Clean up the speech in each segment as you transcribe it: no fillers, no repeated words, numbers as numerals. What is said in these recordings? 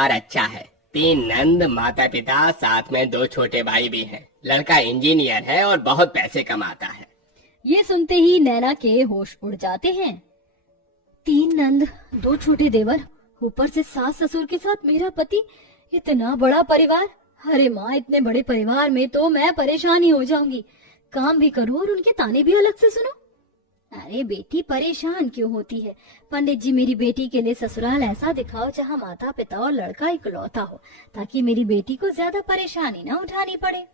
परिवार अच्छा है। 3 नंद, माता पिता, साथ में 2 छोटे भाई भी हैं। लड़का इंजीनियर है और बहुत पैसे कमाता है। ये सुनते ही नैना के होश उड़ जाते हैं। 3 नंद, 2 छोटे देवर, ऊपर से सास ससुर के साथ मेरा पति, इतना बड़ा परिवार। अरे माँ, इतने बड़े परिवार में तो मैं परेशान ही हो जाऊंगी। काम भी करूं और उनके ताने भी अलग से सुनो। अरे बेटी, परेशान क्यों होती है? पंडित जी, मेरी बेटी के लिए ससुराल ऐसा दिखाओ जहाँ माता पिता और लड़का इकलौता हो, ताकि मेरी बेटी को ज्यादा परेशानी ना उठानी पड़े।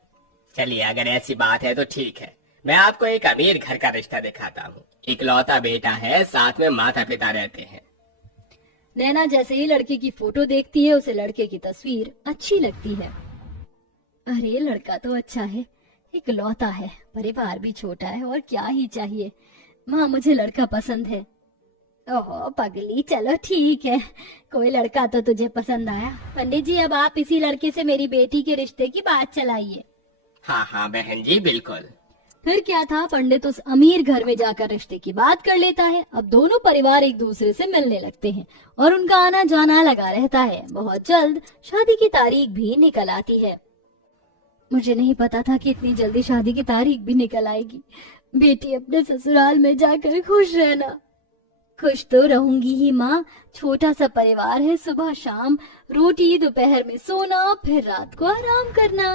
चलिए, अगर ऐसी बात है तो ठीक है, मैं आपको एक अमीर घर का रिश्ता दिखाता हूँ। इकलौता बेटा है, साथ में माता पिता रहते हैं। नैना जैसे ही लड़के की फोटो देखती है, उसे लड़के की तस्वीर अच्छी लगती है। अरे लड़का तो अच्छा है, इकलौता है, परिवार भी छोटा है, और क्या ही चाहिए। माँ, मुझे लड़का पसंद है। ओहो पगली, चलो ठीक है, कोई लड़का तो तुझे पसंद आया। पंडित जी, अब आप इसी लड़के से मेरी बेटी के रिश्ते की बात चलाइए। हाँ हाँ बहन जी, बिल्कुल। फिर क्या था, पंडित उस अमीर घर में जाकर रिश्ते की बात कर लेता है। अब दोनों परिवार एक दूसरे से मिलने लगते हैं और उनका आना जाना लगा रहता है। बहुत जल्द शादी की तारीख भी निकल आती है। मुझे नहीं पता था कि इतनी जल्दी शादी की तारीख भी निकल आएगी। बेटी, अपने ससुराल में जाकर खुश रहना। खुश तो रहूंगी ही माँ, छोटा सा परिवार है, सुबह शाम रोटी, दोपहर में सोना, फिर रात को आराम करना।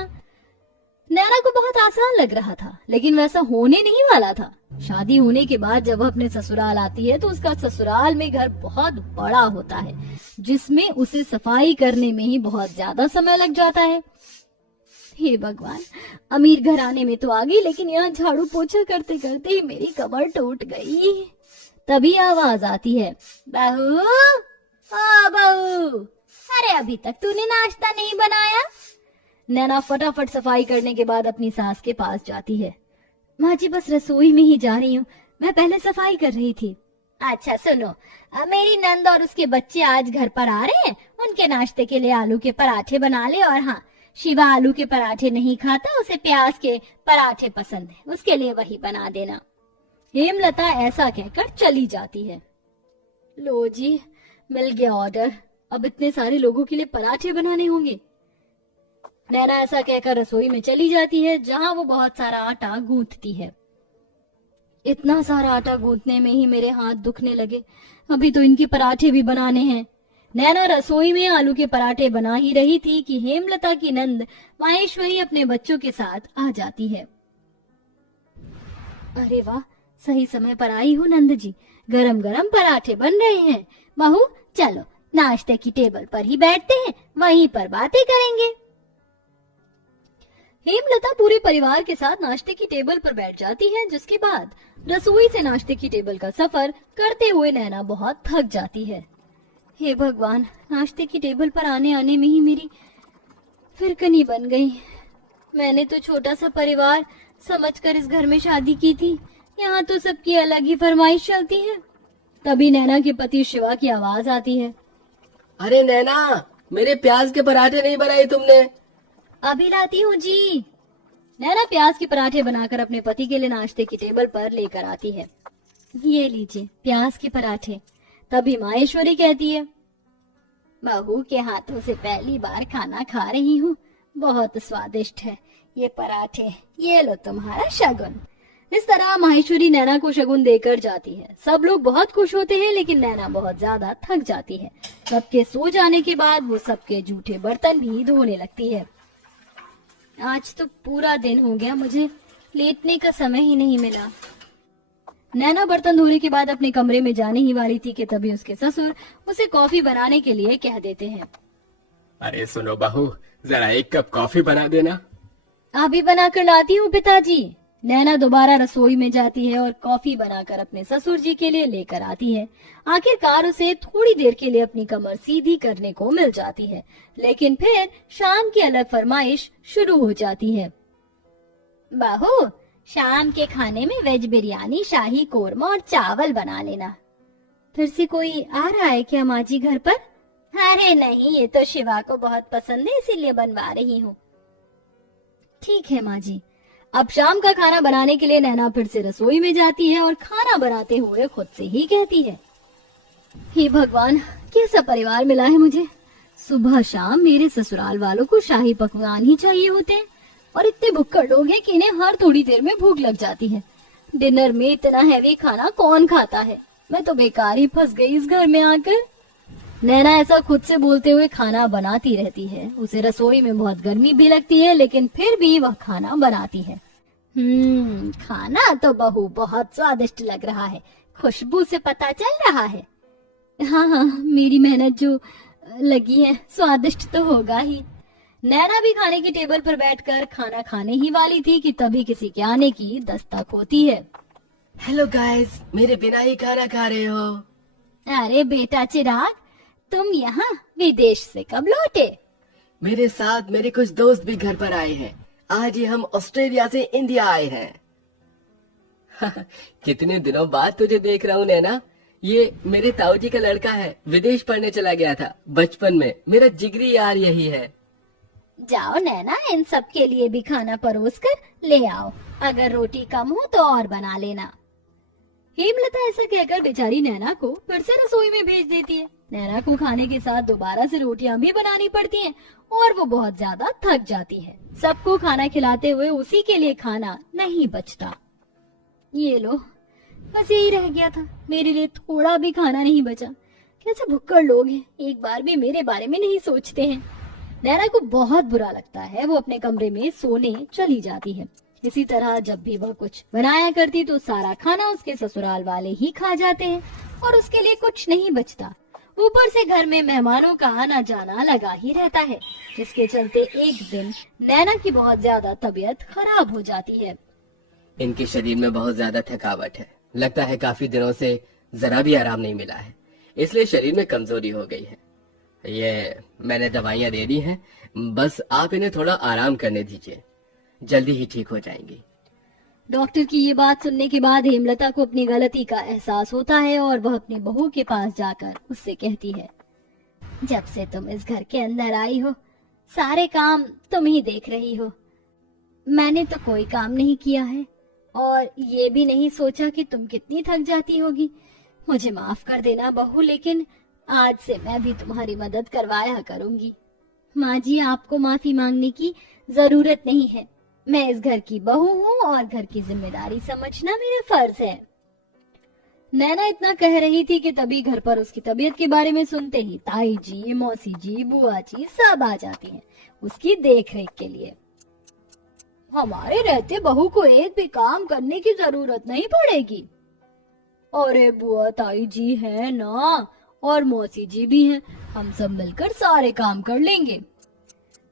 नैना को बहुत आसान लग रहा था, लेकिन वैसा होने नहीं वाला था। शादी होने के बाद जब वह अपने ससुराल आती है तो उसका ससुराल में घर बहुत बड़ा होता है, जिसमें उसे सफाई करने में ही बहुत ज्यादा समय लग जाता है। हे भगवान, अमीर घर आने में तो आ गई, लेकिन यहाँ झाड़ू पोछा करते करते ही मेरी कमर टूट गई। तभी आवाज आती है, बहू, ओ बहू, अरे अभी तक तूने नाश्ता नहीं बनाया? नैना फटाफट सफाई करने के बाद अपनी सास के पास जाती है। माँ जी, बस रसोई में ही जा रही हूँ, मैं पहले सफाई कर रही थी। अच्छा सुनो, मेरी नंद और उसके बच्चे आज घर पर आ रहे हैं, उनके नाश्ते के लिए आलू के पराठे बना ले। और हाँ, शिवा आलू के पराठे नहीं खाता, उसे प्याज के पराठे पसंद है, उसके लिए वही बना देना। हेमलता ऐसा कहकर चली जाती है। लो जी, मिल गया ऑर्डर, अब इतने सारे लोगों के लिए पराठे बनाने होंगे। नैना ऐसा कहकर रसोई में चली जाती है, जहां वो बहुत सारा आटा गूंथती है। इतना सारा आटा गूंथने में ही मेरे हाथ दुखने लगे, अभी तो इनके पराठे भी बनाने हैं। नैना रसोई में आलू के पराठे बना ही रही थी कि हेमलता की नंद माहेश्वरी अपने बच्चों के साथ आ जाती है। अरे वाह, सही समय पर आई हूँ नंद जी, गरम गरम पराठे बन रहे हैं। बहू, चलो नाश्ते की टेबल पर ही बैठते हैं, वहीं पर बातें करेंगे। हेमलता पूरे परिवार के साथ नाश्ते की टेबल पर बैठ जाती है, जिसके बाद रसोई से नाश्ते की टेबल का सफर करते हुए नैना बहुत थक जाती है। हे भगवान, नाश्ते की टेबल पर आने आने में ही मेरी फिरकनी बन गई। मैंने तो छोटा सा परिवार समझकर इस घर में शादी की थी, यहाँ तो सबकी अलग ही फरमाइश चलती है। तभी नैना के पति शिवा की आवाज आती है। अरे नैना, मेरे प्याज के पराठे नहीं बनाए तुमने? अभी लाती हूँ जी। नैना प्याज के पराठे बनाकर अपने पति के लिए नाश्ते की टेबल पर लेकर आती है। ये लीजिए प्याज के पराठे। तभी माहेश्वरी कहती है, बहू के हाथों से पहली बार खाना खा रही हूँ, बहुत स्वादिष्ट है ये पराठे, ये लो तुम्हारा शगुन। इस तरह माहेश्वरी नैना को शगुन देकर जाती है। सब लोग बहुत खुश होते हैं, लेकिन नैना बहुत ज्यादा थक जाती है। सबके सो जाने के बाद वो सबके जूठे बर्तन भी धोने लगती है। आज तो पूरा दिन हो गया, मुझे लेटने का समय ही नहीं मिला। नैना बर्तन धोने के बाद अपने कमरे में जाने ही वाली थी कि तभी उसके ससुर उसे कॉफी बनाने के लिए कह देते हैं। अरे सुनो बहू, जरा 1 कप कॉफी बना देना। अभी बनाकर लाती हूँ पिताजी। नैना दोबारा रसोई में जाती है और कॉफी बनाकर अपने ससुर जी के लिए लेकर आती है। आखिरकार उसे थोड़ी देर के लिए अपनी कमर सीधी करने को मिल जाती है, लेकिन फिर शाम की अलग फरमाइश शुरू हो जाती है। बहू, शाम के खाने में वेज बिरयानी, शाही कोरमा और चावल बना लेना। फिर से कोई आ रहा है क्या माँ जी घर पर? अरे नहीं, ये तो शिवा को बहुत पसंद है, इसीलिए बनवा रही हूँ। ठीक है माँ जी। अब शाम का खाना बनाने के लिए नैना फिर से रसोई में जाती है और खाना बनाते हुए खुद से ही कहती है, हे भगवान, कैसा परिवार मिला है मुझे। सुबह शाम मेरे ससुराल वालों को शाही पकवान ही चाहिए होते हैं और इतने भुक्कड़ लोग हैं कि इन्हें हर थोड़ी देर में भूख लग जाती है। डिनर में इतना हैवी खाना कौन खाता है? मैं तो बेकार ही फंस गई इस घर में आकर। नैना ऐसा खुद से बोलते हुए खाना बनाती रहती है। उसे रसोई में बहुत गर्मी भी लगती है, लेकिन फिर भी वह खाना बनाती है। खाना तो बहू बहुत स्वादिष्ट लग रहा है, खुशबू से पता चल रहा है। हाँ, मेरी मेहनत जो लगी है, स्वादिष्ट तो होगा ही। नैना भी खाने की टेबल पर बैठकर खाना खाने ही वाली थी कि तभी किसी के आने की दस्तक होती है। हेलो गाइस, मेरे बिना ही खाना खा रहे हो? अरे बेटा चिराग, तुम यहाँ विदेश से कब लौटे? मेरे साथ मेरे कुछ दोस्त भी घर पर आए हैं। आज ही हम ऑस्ट्रेलिया से इंडिया आए हैं। कितने दिनों बाद तुझे देख रहा हूँ नैना। ये मेरे ताऊ जी का लड़का है, विदेश पढ़ने चला गया था बचपन में। मेरा जिगरी यार यही है। जाओ नैना, इन सब के लिए भी खाना परोस कर ले आओ। अगर रोटी कम हो तो और बना लेना। हेमलता ऐसा कहकर बेचारी नैना को फिर से रसोई में भेज देती है। नैना को खाने के साथ दोबारा से रोटियां भी बनानी पड़ती हैं और वो बहुत ज्यादा थक जाती है। सबको खाना खिलाते हुए उसी के लिए खाना नहीं बचता। ये लो, बस यही रह गया था, मेरे लिए थोड़ा भी खाना नहीं बचा। कैसे भुक्कड़ लोग हैं, एक बार भी मेरे बारे में नहीं सोचते हैं। नैना को बहुत बुरा लगता है। वो अपने कमरे में सोने चली जाती है। इसी तरह जब भी वह कुछ बनाया करती तो सारा खाना उसके ससुराल वाले ही खा जाते हैं और उसके लिए कुछ नहीं बचता। ऊपर से घर में मेहमानों का आना जाना लगा ही रहता है, जिसके चलते एक दिन नैना की बहुत ज्यादा तबीयत खराब हो जाती है। इनके शरीर में बहुत ज्यादा थकावट है। लगता है काफी दिनों से जरा भी आराम नहीं मिला है, इसलिए शरीर में कमजोरी हो गई है। ये मैंने दवाइयाँ दे दी हैं, बस आप इन्हें थोड़ा आराम करने दीजिए, जल्दी ही ठीक हो जाएंगी। डॉक्टर की ये बात सुनने के बाद हेमलता को अपनी गलती का एहसास होता है और वह अपनी बहू के पास जाकर उससे कहती है, जब से तुम इस घर के अंदर आई हो, सारे काम तुम ही देख रही हो। मैंने तो कोई काम नहीं किया है और ये भी नहीं सोचा कि तुम कितनी थक जाती होगी। मुझे माफ कर देना बहू, लेकिन आज से मैं भी तुम्हारी मदद करवाया करूंगी। माँ जी, आपको माफी मांगने की जरूरत नहीं है। मैं इस घर की बहू हूँ और घर की जिम्मेदारी समझना मेरा फर्ज है। नैना इतना कह रही थी कि तभी घर पर उसकी तबीयत के बारे में सुनते ही ताई जी, मौसी जी, बुआ जी सब आ जाती हैं उसकी देख रेख के लिए। हमारे रहते बहू को एक भी काम करने की जरूरत नहीं पड़ेगी। अरे बुआ ताई जी है ना, और मौसी जी भी हैं, हम सब मिलकर सारे काम कर लेंगे।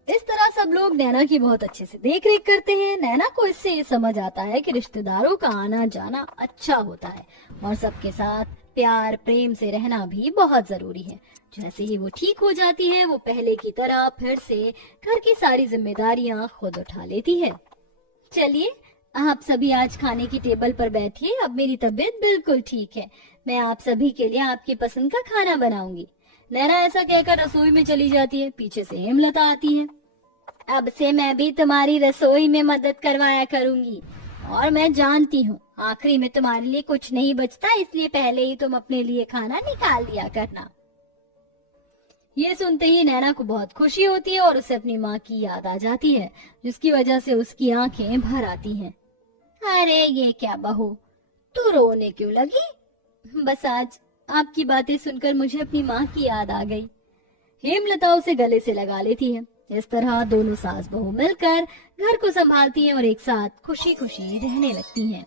इस तरह सब लोग नैना की बहुत अच्छे से देख रेख करते हैं। नैना को इससे ये समझ आता है कि रिश्तेदारों का आना जाना अच्छा होता है और सबके साथ प्यार प्रेम से रहना भी बहुत जरूरी है। जैसे ही वो ठीक हो जाती है, वो पहले की तरह फिर से घर की सारी जिम्मेदारियां खुद उठा लेती है। चलिए, आप सभी आज खाने की टेबल पर बैठिए। अब मेरी तबीयत बिल्कुल ठीक है। मैं आप सभी के लिए आपकी पसंद का खाना बनाऊंगी। नैना ऐसा कहकर रसोई में चली जाती है। पीछे से हेमलता आती है। अब से मैं भी तुम्हारी रसोई में मदद करवाया करूंगी और मैं जानती हूँ आखिरी में तुम्हारे लिए कुछ नहीं बचता, इसलिए पहले ही तुम अपने लिए खाना निकाल लिया करना। ये सुनते ही नैना को बहुत खुशी होती है और उसे अपनी माँ की याद आ जाती है, जिसकी वजह से उसकी आंखें भर आती हैं। अरे ये क्या बहू, तू रोने क्यों लगी? बस आज आपकी बातें सुनकर मुझे अपनी माँ की याद आ गई। हेमलता उसे गले से लगा लेती है। इस तरह दोनों सास बहू मिलकर घर को संभालती हैं और एक साथ खुशी खुशी रहने लगती हैं।